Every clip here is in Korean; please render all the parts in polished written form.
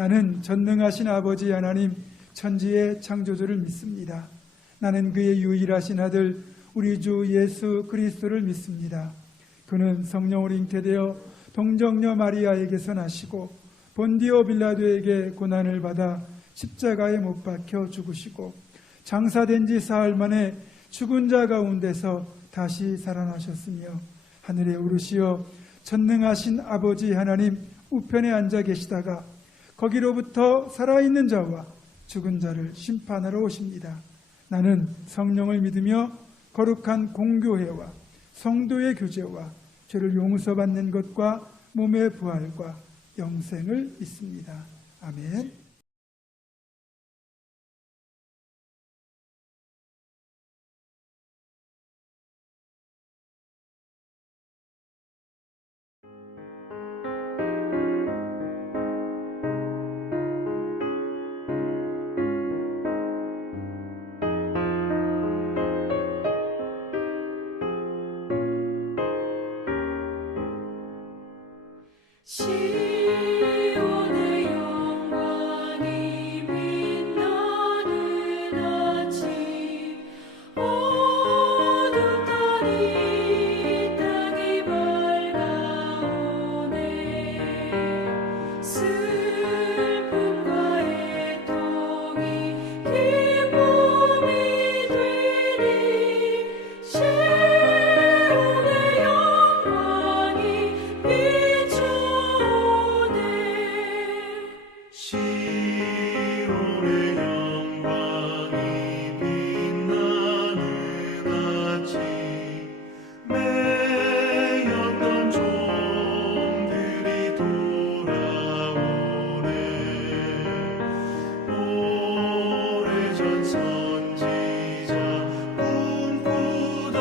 나는 전능하신 아버지 하나님 천지의 창조주를 믿습니다. 나는 그의 유일하신 아들 우리 주 예수 그리스도를 믿습니다. 그는 성령으로 잉태되어 동정녀 마리아에게서 나시고 본디오 빌라도에게 고난을 받아 십자가에 못 박혀 죽으시고 장사된 지 사흘 만에 죽은 자 가운데서 다시 살아나셨으며 하늘에 오르시어 전능하신 아버지 하나님 우편에 앉아 계시다가 거기로부터 살아있는 자와 죽은 자를 심판하러 오십니다. 나는 성령을 믿으며 거룩한 공교회와 성도의 교제와 죄를 용서받는 것과 몸의 부활과 영생을 믿습니다. 아멘. 시온의 영광이 빛나는 아침 어둡더니 땅이 밝아오네 슬픔과 애통이 기쁨이 되니 시온의 영광이 시온의 영광이 빛나는 아침 매였던 종들이 돌아오네 오래전 선지자 꿈꾸던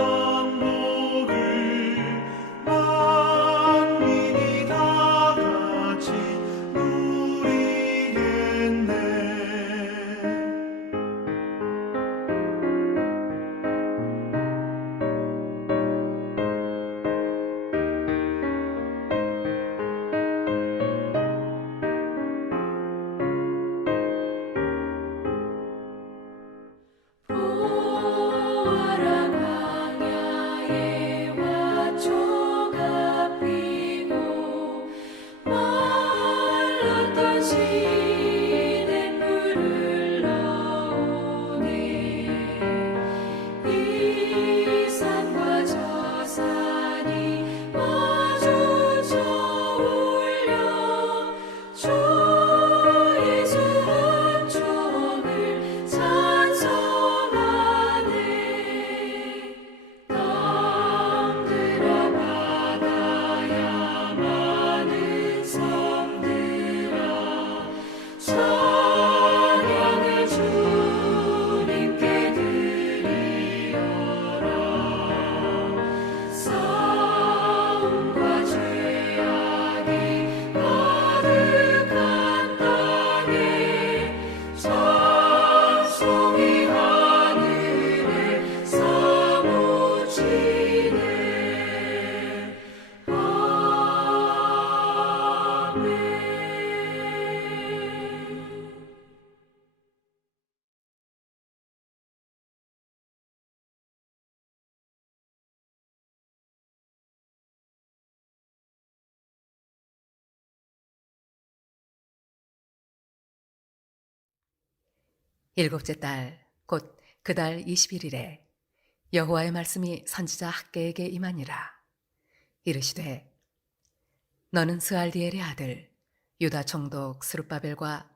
복을 만민이 다 같이 누리겠네. 보아라 광야에 화초가 피고 말랐던 시냇물을 흘러오네 이 산과 저 산이 마주쳐 울려 주 예수 은총을 찬송하네 땅들아 바다야 많은 섬들아 찬양을 주님께 드리어라 싸움과 죄악이 가득한 땅에 찬송이 하늘에 사무치네 아멘. 일곱째 달 곧 그 달 21일에 여호와의 말씀이 선지자 학개에게 임하니라. 이르시되 너는 스알디엘의 아들 유다 총독 스룹바벨과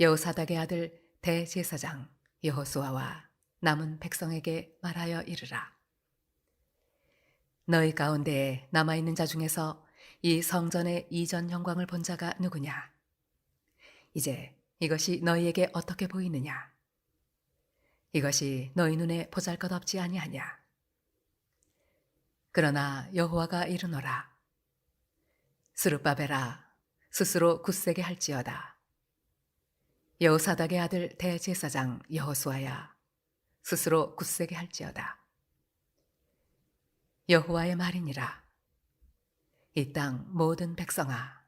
여호사닥의 아들 대제사장 여호수아와 남은 백성에게 말하여 이르라. 너희 가운데에 남아있는 자 중에서 이 성전의 이전 영광을 본 자가 누구냐? 이제 이것이 너희에게 어떻게 보이느냐? 이것이 너희 눈에 보잘것없지 아니하냐? 그러나 여호와가 이르노라. 스룹바벨아 스스로 굳세게 할지어다. 여호사닥의 아들 대제사장 여호수아야 스스로 굳세게 할지어다. 여호와의 말이니라. 이 땅 모든 백성아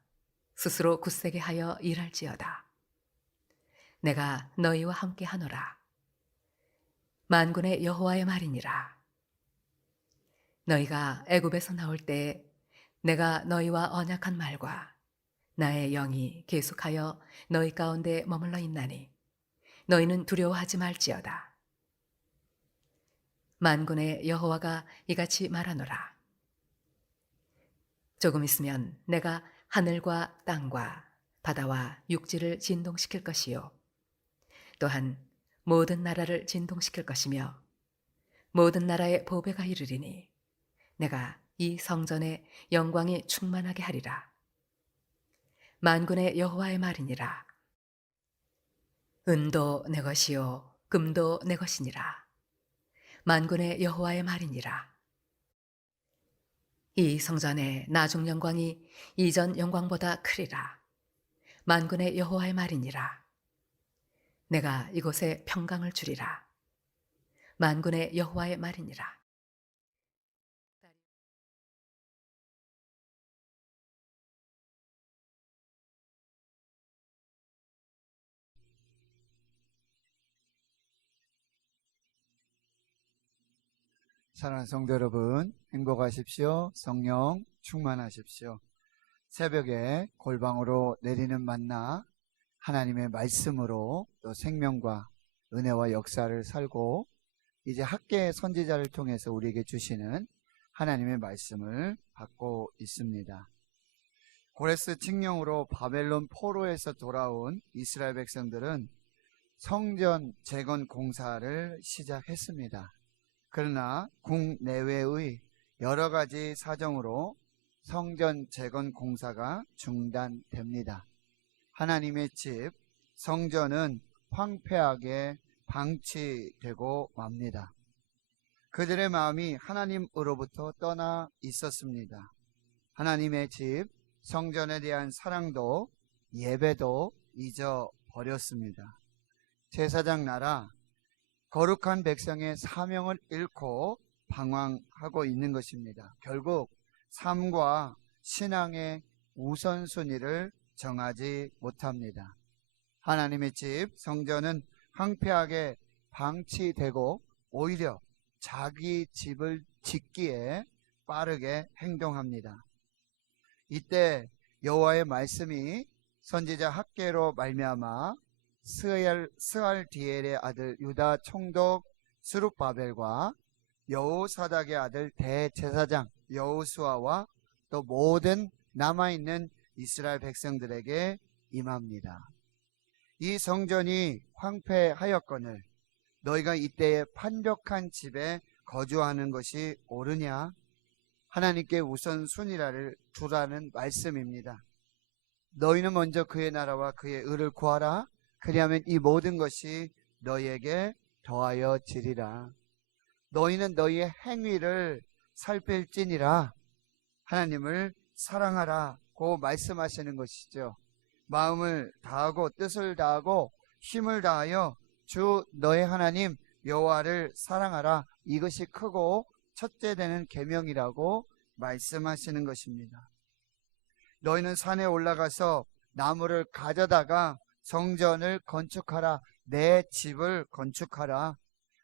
스스로 굳세게 하여 일할지어다. 내가 너희와 함께 하노라. 만군의 여호와의 말이니라. 너희가 애굽에서 나올 때에 내가 너희와 언약한 말과 나의 영이 계속하여 너희 가운데 머물러 있나니 너희는 두려워하지 말지어다. 만군의 여호와가 이같이 말하노라. 조금 있으면 내가 하늘과 땅과 바다와 육지를 진동시킬 것이요 또한 모든 나라를 진동시킬 것이며 모든 나라의 보배가 이르리니 내가 이 성전에 영광이 충만하게 하리라. 만군의 여호와의 말이니라. 은도 내 것이요 금도 내 것이니라. 만군의 여호와의 말이니라. 이 성전의 나중 영광이 이전 영광보다 크리라. 만군의 여호와의 말이니라. 내가 이곳에 평강을 주리라. 만군의 여호와의 말이니라. 사랑하는 성도 여러분, 행복하십시오. 성령 충만하십시오. 새벽에 골방으로 내리는 만나 하나님의 말씀으로 또 생명과 은혜와 역사를 살고 이제 학계 선지자를 통해서 우리에게 주시는 하나님의 말씀을 받고 있습니다. 고레스 칙령으로 바벨론 포로에서 돌아온 이스라엘 백성들은 성전 재건 공사를 시작했습니다. 그러나 국내외의 여러 가지 사정으로 성전 재건 공사가 중단됩니다. 하나님의 집, 성전은 황폐하게 방치되고 맙니다. 그들의 마음이 하나님으로부터 떠나 있었습니다. 하나님의 집, 성전에 대한 사랑도 예배도 잊어버렸습니다. 제사장 나라, 거룩한 백성의 사명을 잃고 방황하고 있는 것입니다. 결국 삶과 신앙의 우선순위를 정하지 못합니다. 하나님의 집, 성전은 황폐하게 방치되고 오히려 자기 집을 짓기에 빠르게 행동합니다. 이때 여호와의 말씀이 선지자 학개로 말미암아 스알디엘의 아들 유다 총독 스룹바벨과 여호사닥의 아들 대제사장 여호수아와 또 모든 남아있는 이스라엘 백성들에게 임합니다. 이 성전이 황폐하였거늘 너희가 이때에 판벽한 집에 거주하는 것이 옳으냐? 하나님께 우선순위를 두라는 말씀입니다. 너희는 먼저 그의 나라와 그의 의를 구하라. 그리하면 이 모든 것이 너희에게 더하여 지리라. 너희는 너희의 행위를 살필지니라. 하나님을 사랑하라고 말씀하시는 것이죠. 마음을 다하고 뜻을 다하고 힘을 다하여 주 너의 하나님 여호와를 사랑하라. 이것이 크고 첫째 되는 계명이라고 말씀하시는 것입니다. 너희는 산에 올라가서 나무를 가져다가 성전을 건축하라. 내 집을 건축하라.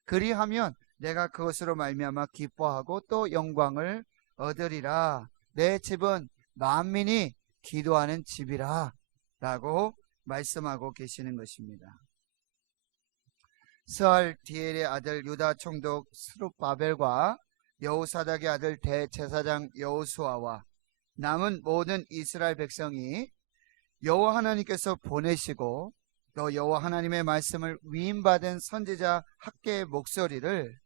그리하면 내가 그것으로 말미암아 기뻐하고 또 영광을 얻으리라. 내 집은 만민이 기도하는 집이라 라고 말씀하고 계시는 것입니다. 스알디엘의 아들 유다 총독 스룹바벨과 여호사닥의 아들 대제사장 여호수아와 남은 모든 이스라엘 백성이 여호와 하나님께서 보내시고 또 여호와 하나님의 말씀을 위임받은 선지자 학개의 목소리를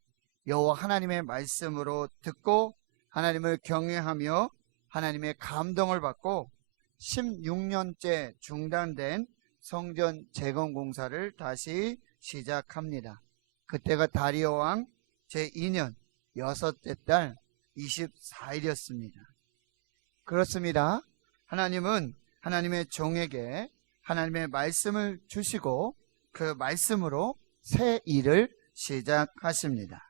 여호와 하나님의 말씀으로 듣고 하나님을 경외하며 하나님의 감동을 받고 16년째 중단된 성전 재건 공사를 다시 시작합니다. 그때가 다리오 왕 제2년 6째 달 24일이었습니다. 그렇습니다. 하나님은 하나님의 종에게 하나님의 말씀을 주시고 그 말씀으로 새 일을 시작하십니다.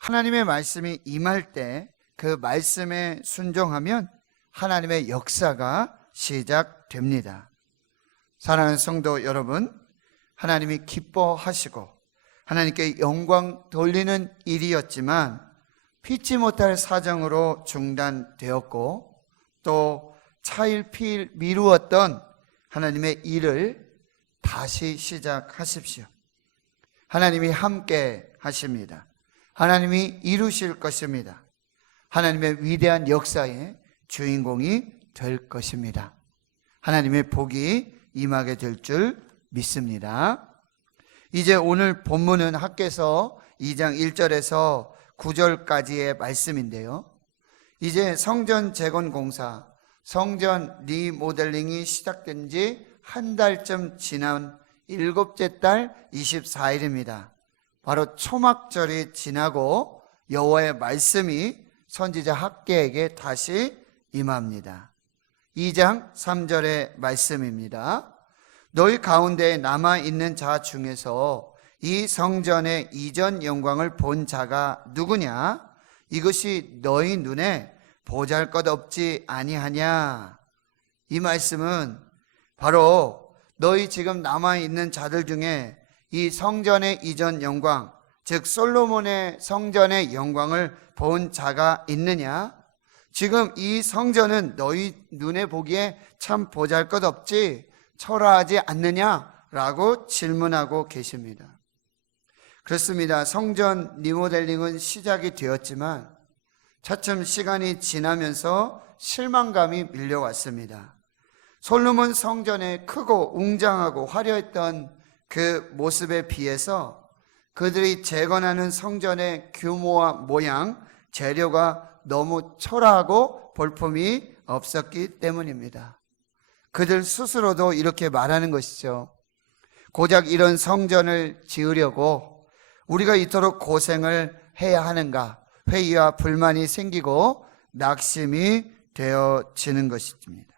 하나님의 말씀이 임할 때 그 말씀에 순종하면 하나님의 역사가 시작됩니다. 사랑하는 성도 여러분, 하나님이 기뻐하시고 하나님께 영광 돌리는 일이었지만 피치 못할 사정으로 중단되었고 또 차일피일 미루었던 하나님의 일을 다시 시작하십시오. 하나님이 함께 하십니다. 하나님이 이루실 것입니다. 하나님의 위대한 역사의 주인공이 될 것입니다. 하나님의 복이 임하게 될 줄 믿습니다. 이제 오늘 본문은 학개서 2장 1절에서 9절까지의 말씀인데요. 이제 성전 재건 공사, 성전 리모델링이 시작된 지 한 달쯤 지난 7째 달 24일입니다. 바로 초막절이 지나고 여호와의 말씀이 선지자 학개에게 다시 임합니다. 2장 3절의 말씀입니다. 너희 가운데 남아있는 자 중에서 이 성전의 이전 영광을 본 자가 누구냐? 이것이 너희 눈에 보잘것없지 아니하냐? 이 말씀은 바로 너희 지금 남아있는 자들 중에 이 성전의 이전 영광, 즉 솔로몬의 성전의 영광을 본 자가 있느냐? 지금 이 성전은 너희 눈에 보기에 참 보잘것없지 초라하지 않느냐라고 질문하고 계십니다. 그렇습니다. 성전 리모델링은 시작이 되었지만 차츰 시간이 지나면서 실망감이 밀려왔습니다. 솔로몬 성전의 크고 웅장하고 화려했던 그 모습에 비해서 그들이 재건하는 성전의 규모와 모양, 재료가 너무 초라하고 볼품이 없었기 때문입니다. 그들 스스로도 이렇게 말하는 것이죠. 고작 이런 성전을 지으려고 우리가 이토록 고생을 해야 하는가? 회의와 불만이 생기고 낙심이 되어지는 것입니다.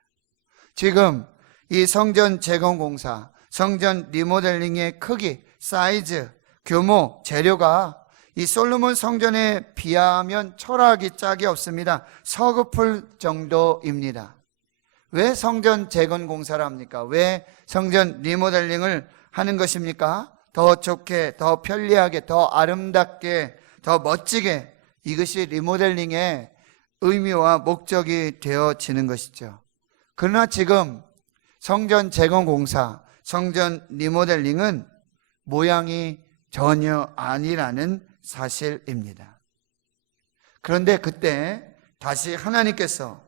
지금 이 성전 재건 공사, 성전 리모델링의 크기, 사이즈, 규모, 재료가 이 솔로몬 성전에 비하면 초라하기 짝이 없습니다. 서글플 정도입니다. 왜 성전 재건 공사를 합니까? 왜 성전 리모델링을 하는 것입니까? 더 좋게, 더 편리하게, 더 아름답게, 더 멋지게, 이것이 리모델링의 의미와 목적이 되어지는 것이죠. 그러나 지금 성전 재건 공사, 성전 리모델링은 모양이 전혀 아니라는 사실입니다. 그런데 그때 다시 하나님께서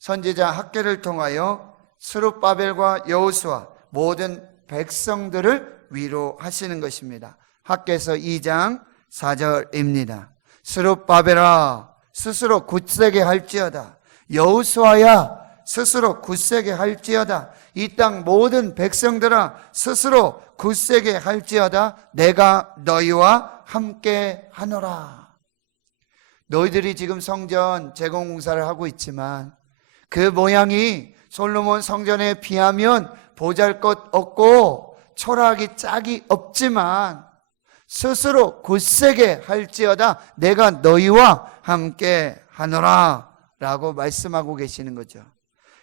선지자 학개를 통하여 스룹바벨과 여호수아 모든 백성들을 위로하시는 것입니다. 학개서 2장 4절입니다. 스룹바벨아 스스로 굳세게 할지어다. 여호수아야 스스로 굳세게 할지어다. 이 땅 모든 백성들아 스스로 굳세게 할지어다. 내가 너희와 함께 하노라. 너희들이 지금 성전 재건 공사를 하고 있지만 그 모양이 솔로몬 성전에 비하면 보잘것 없고 초라하기 짝이 없지만 스스로 굳세게 할지어다. 내가 너희와 함께 하노라 라고 말씀하고 계시는 거죠.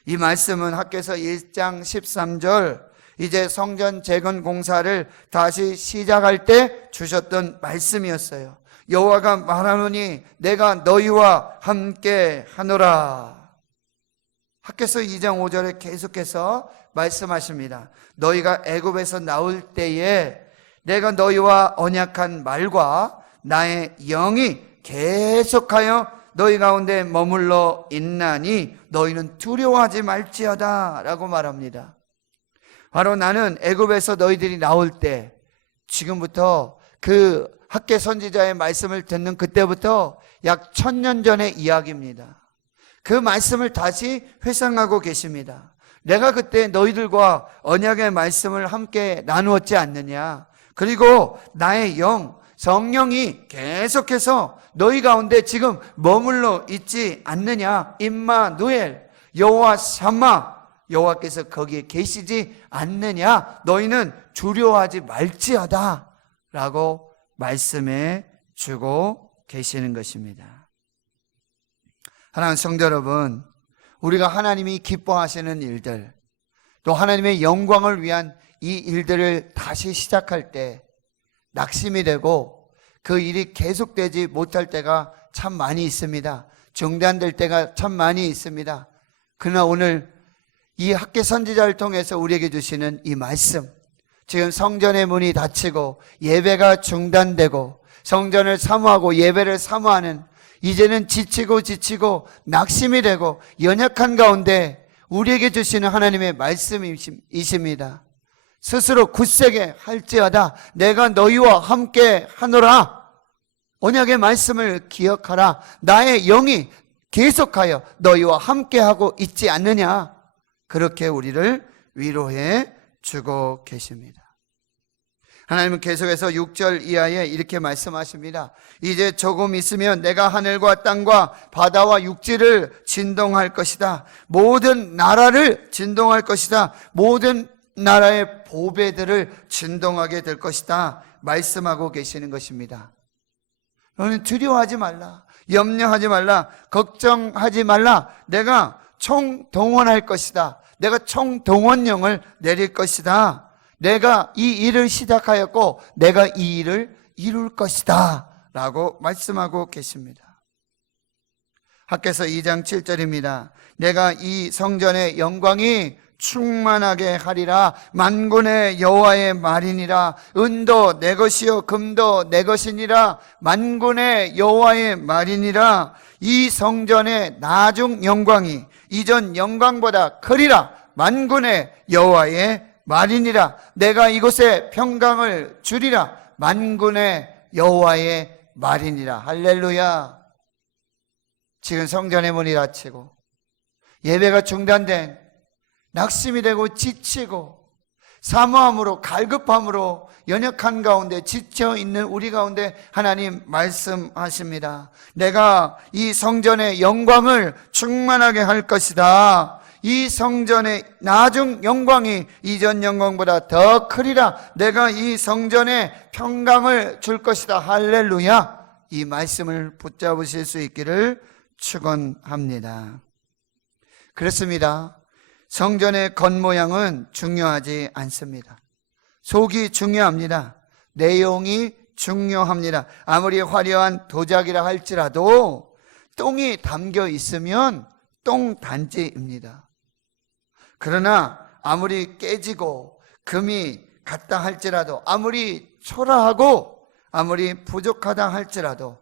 이 말씀은 학개서 1장 13절 이제 성전 재건 공사를 다시 시작할 때 주셨던 말씀이었어요. 여호와가 말하노니 내가 너희와 함께 하노라. 학개서 2장 5절에 계속해서 말씀하십니다. 너희가 애굽에서 나올 때에 내가 너희와 언약한 말과 나의 영이 계속하여 너희 가운데 머물러 있나니 너희는 두려워하지 말지어다 라고 말합니다. 바로 나는 애굽에서 너희들이 나올 때 지금부터 그 학개 선지자의 말씀을 듣는 그때부터 약 1000년 전의 이야기입니다. 그 말씀을 다시 회상하고 계십니다. 내가 그때 너희들과 언약의 말씀을 함께 나누었지 않느냐. 그리고 나의 영, 성령이 계속해서 너희 가운데 지금 머물러 있지 않느냐. 임마누엘, 여호와 샴마, 여호와께서 거기에 계시지 않느냐. 너희는 두려워하지 말지어다 라고 말씀해 주고 계시는 것입니다. 하나님 성도 여러분, 우리가 하나님이 기뻐하시는 일들, 또 하나님의 영광을 위한 이 일들을 다시 시작할 때 낙심이 되고 그 일이 계속되지 못할 때가 참 많이 있습니다. 중단될 때가 참 많이 있습니다. 그러나 오늘 이 학계 선지자를 통해서 우리에게 주시는 이 말씀, 지금 성전의 문이 닫히고 예배가 중단되고 성전을 사모하고 예배를 사모하는, 이제는 지치고 낙심이 되고 연약한 가운데 우리에게 주시는 하나님의 말씀이십니다. 스스로 굳세게 할지어다 내가 너희와 함께 하노라. 언약의 말씀을 기억하라. 나의 영이 계속하여 너희와 함께하고 있지 않느냐. 그렇게 우리를 위로해 주고 계십니다. 하나님은 계속해서 6절 이하에 이렇게 말씀하십니다. 이제 조금 있으면 내가 하늘과 땅과 바다와 육지를 진동할 것이다. 모든 나라를 진동할 것이다. 모든 나라의 보배들을 진동하게 될 것이다. 말씀하고 계시는 것입니다. 너는 두려워하지 말라. 염려하지 말라. 걱정하지 말라. 내가 총동원할 것이다. 내가 총동원령을 내릴 것이다. 내가 이 일을 시작하였고 내가 이 일을 이룰 것이다 라고 말씀하고 계십니다. 학개서 2장 7절입니다. 내가 이 성전의 영광이 충만하게 하리라. 만군의 여호와의 말이니라. 은도 내 것이요 금도 내 것이니라. 만군의 여호와의 말이니라. 이 성전의 나중 영광이 이전 영광보다 크리라. 만군의 여호와의 말이니라. 내가 이곳에 평강을 주리라. 만군의 여호와의 말이니라. 할렐루야. 지금 성전의 문이 닫히고 예배가 중단된, 낙심이 되고 지치고 사모함으로 갈급함으로 연약한 가운데 지쳐 있는 우리 가운데 하나님 말씀하십니다. 내가 이 성전의 영광을 충만하게 할 것이다. 이 성전의 나중 영광이 이전 영광보다 더 크리라. 내가 이 성전에 평강을 줄 것이다. 할렐루야. 이 말씀을 붙잡으실 수 있기를 축원합니다. 그렇습니다. 성전의 겉모양은 중요하지 않습니다. 속이 중요합니다. 내용이 중요합니다. 아무리 화려한 도자기라 할지라도 똥이 담겨 있으면 똥단지입니다. 그러나 아무리 깨지고 금이 같다 할지라도, 아무리 초라하고 아무리 부족하다 할지라도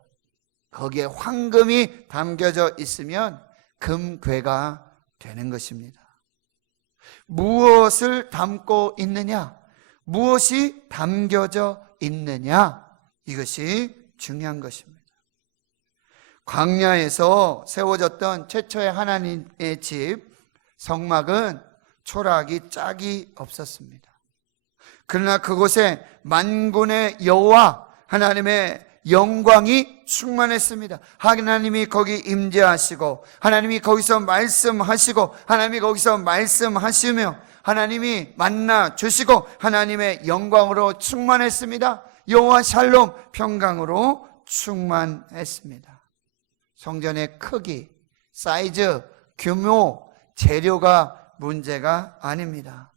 거기에 황금이 담겨져 있으면 금괴가 되는 것입니다. 무엇을 담고 있느냐, 무엇이 담겨져 있느냐, 이것이 중요한 것입니다. 광야에서 세워졌던 최초의 하나님의 집 성막은 초라하기 짝이 없었습니다. 그러나 그곳에 만군의 여호와 하나님의 영광이 충만했습니다. 하나님이 거기 임재하시고 하나님이 거기서 말씀하시고 하나님이 거기서 말씀하시며 하나님이 만나 주시고 하나님의 영광으로 충만했습니다. 여호와 샬롬 평강으로 충만했습니다. 성전의 크기, 사이즈, 규모, 재료가 문제가 아닙니다.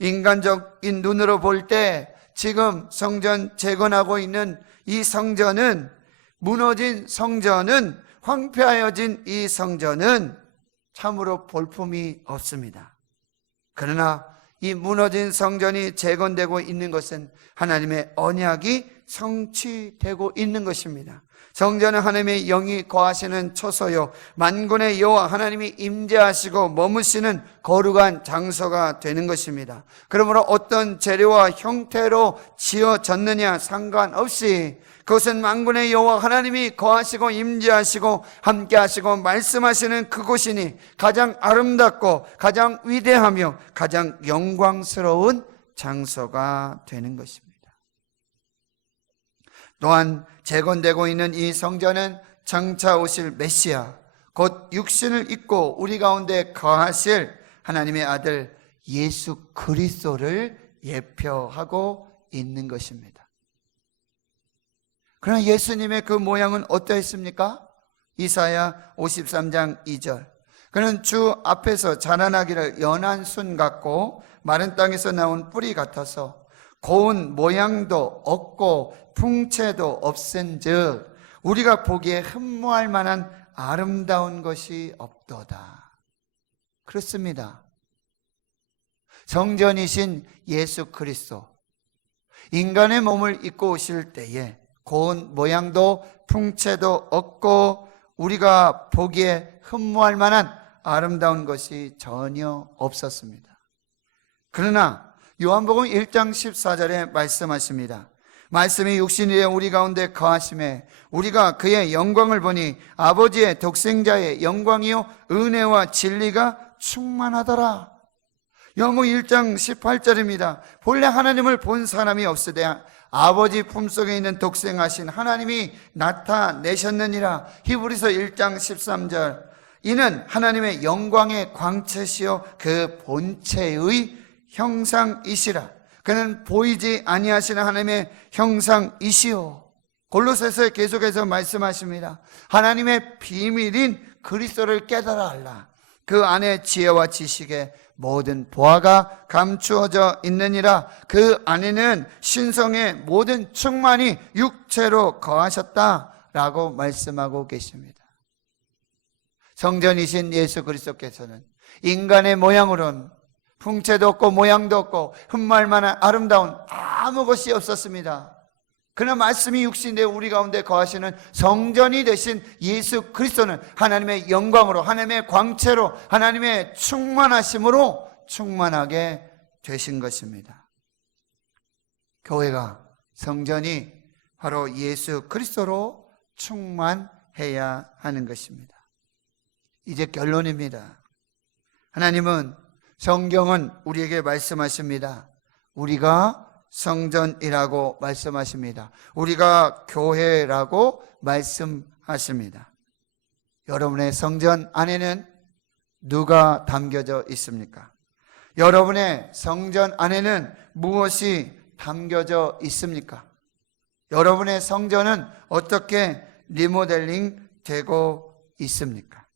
인간적인 눈으로 볼 때 지금 성전 재건하고 있는 이 성전은, 무너진 성전은, 황폐하여진 이 성전은 참으로 볼품이 없습니다. 그러나 이 무너진 성전이 재건되고 있는 것은 하나님의 언약이 성취되고 있는 것입니다. 성전은 하나님의 영이 거하시는 처소요 만군의 여호와 하나님이 임재하시고 머무시는 거룩한 장소가 되는 것입니다. 그러므로 어떤 재료와 형태로 지어졌느냐 상관없이 그것은 만군의 여호와 하나님이 거하시고 임재하시고 함께하시고 말씀하시는 그곳이니 가장 아름답고 가장 위대하며 가장 영광스러운 장소가 되는 것입니다. 또한 재건되고 있는 이 성전은 장차 오실 메시아, 곧 육신을 입고 우리 가운데 거하실 하나님의 아들 예수 그리스도를 예표하고 있는 것입니다. 그러나 예수님의 그 모양은 어떠했습니까? 이사야 53장 2절. 그는 주 앞에서 자라나기를 연한 순 같고 마른 땅에서 나온 뿌리 같아서 고운 모양도 없고 풍채도 없은즉 우리가 보기에 흠모할 만한 아름다운 것이 없도다. 그렇습니다. 성전이신 예수 그리스도, 인간의 몸을 입고 오실 때에 고운 모양도 풍채도 없고 우리가 보기에 흠모할 만한 아름다운 것이 전혀 없었습니다. 그러나 요한복음 1장 14절에 말씀하십니다. 말씀이 육신이 되어 우리 가운데 거하심에 우리가 그의 영광을 보니 아버지의 독생자의 영광이요 은혜와 진리가 충만하더라. 요한복음 1장 18절입니다. 본래 하나님을 본 사람이 없으되 아버지 품속에 있는 독생하신 하나님이 나타내셨느니라. 히브리서 1장 13절, 이는 하나님의 영광의 광채시요 그 본체의 형상이시라. 그는 보이지 아니하시는 하나님의 형상이시요. 골로새서에 계속해서 말씀하십니다. 하나님의 비밀인 그리스도를 깨달아 알라. 그 안에 지혜와 지식의 모든 보화가 감추어져 있느니라. 그 안에는 신성의 모든 충만이 육체로 거하셨다라고 말씀하고 계십니다. 성전이신 예수 그리스도께서는 인간의 모양으로는 풍채도 없고 모양도 없고 흠모할 만한 아름다운 아무 것이 없었습니다. 그러나 말씀이 육신되어 우리 가운데 거하시는 성전이 되신 예수 그리스도는 하나님의 영광으로, 하나님의 광채로, 하나님의 충만하심으로 충만하게 되신 것입니다. 교회가, 성전이 바로 예수 그리스도로 충만해야 하는 것입니다. 이제 결론입니다. 하나님은, 성경은 우리에게 말씀하십니다. 우리가 성전이라고 말씀하십니다. 우리가 교회라고 말씀하십니다. 여러분의 성전 안에는 누가 담겨져 있습니까? 여러분의 성전 안에는 무엇이 담겨져 있습니까? 여러분의 성전은 어떻게 리모델링 되고 있습니까?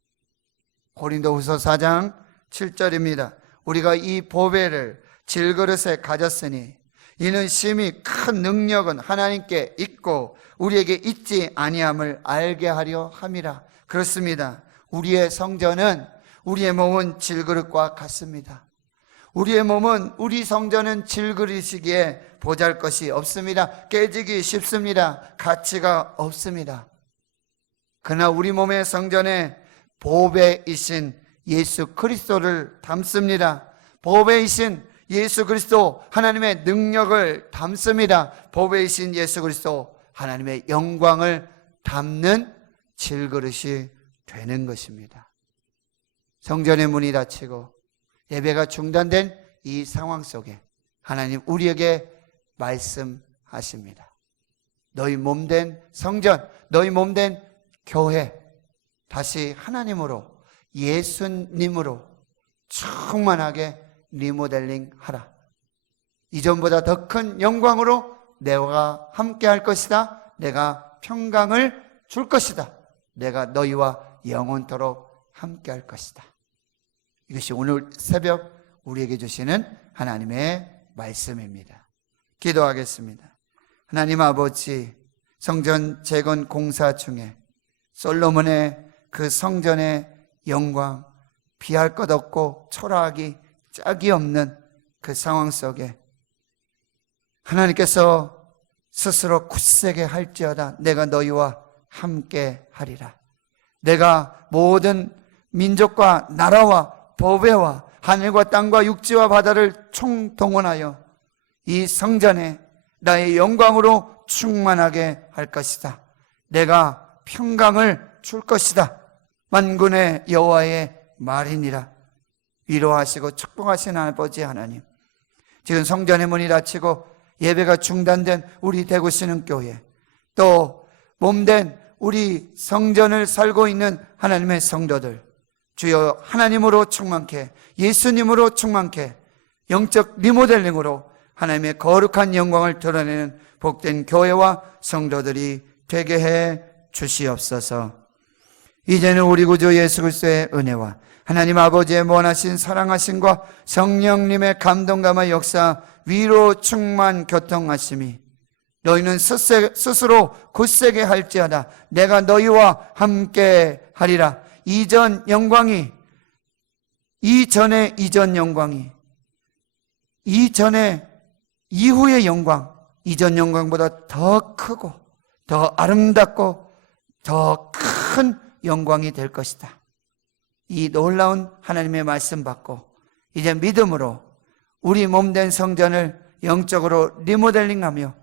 고린도후서 4장 7절입니다. 우리가 이 보배를 질그릇에 가졌으니 이는 심히 큰 능력은 하나님께 있고 우리에게 있지 아니함을 알게 하려 함이라. 그렇습니다. 우리의 성전은, 우리의 몸은 질그릇과 같습니다. 우리의 몸은, 우리 성전은 질그릇이기에 보잘것이 없습니다. 깨지기 쉽습니다. 가치가 없습니다. 그러나 우리 몸의 성전에 보배이신 예수 그리스도를 담습니다. 보배이신 예수 그리스도, 하나님의 능력을 담습니다. 보배이신 예수 그리스도, 하나님의 영광을 담는 질그릇이 되는 것입니다. 성전의 문이 닫히고 예배가 중단된 이 상황 속에 하나님 우리에게 말씀하십니다. 너희 몸된 성전, 너희 몸된 교회, 다시 하나님으로, 예수님으로 충만하게 리모델링 하라. 이전보다 더 큰 영광으로 내가 함께 할 것이다. 내가 평강을 줄 것이다. 내가 너희와 영원토록 함께 할 것이다. 이것이 오늘 새벽 우리에게 주시는 하나님의 말씀입니다. 기도하겠습니다. 하나님 아버지, 성전 재건 공사 중에 솔로몬의 그 성전의 영광, 비할 것 없고 초라하기 짝이 없는 그 상황 속에 하나님께서 스스로 굳세게 할지어다 내가 너희와 함께 하리라. 내가 모든 민족과 나라와 보배와 하늘과 땅과 육지와 바다를 총동원하여 이 성전에 나의 영광으로 충만하게 할 것이다. 내가 평강을 줄 것이다. 만군의 여호와의 말이니라. 위로하시고 축복하시는 아버지 하나님, 지금 성전의 문이 닫히고 예배가 중단된 우리 대구신흥교회, 또 몸된 우리 성전을 살고 있는 하나님의 성도들, 주여 하나님으로 충만케, 예수님으로 충만케, 영적 리모델링으로 하나님의 거룩한 영광을 드러내는 복된 교회와 성도들이 되게 해 주시옵소서. 이제는 우리 구주 예수 그리스도의 은혜와 하나님 아버지의 원하신 사랑하심과 성령님의 감동감의 역사, 위로 충만 교통하심이 너희는 스스로 굳세게 할지어다 내가 너희와 함께 하리라. 이전의 이전 영광이 이후의 영광, 이전 영광보다 더 크고 더 아름답고 더 큰 영광이 될 것이다. 이 놀라운 하나님의 말씀 받고 이제 믿음으로 우리 몸된 성전을 영적으로 리모델링하며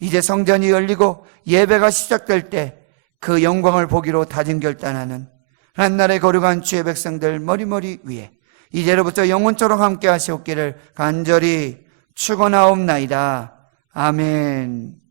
이제 성전이 열리고 예배가 시작될 때 그 영광을 보기로 다짐 결단하는 한날의 거룩한 주의 백성들 머리머리 위에 이제로부터 영원토록 함께 하시옵기를 간절히 축원하옵나이다. 아멘.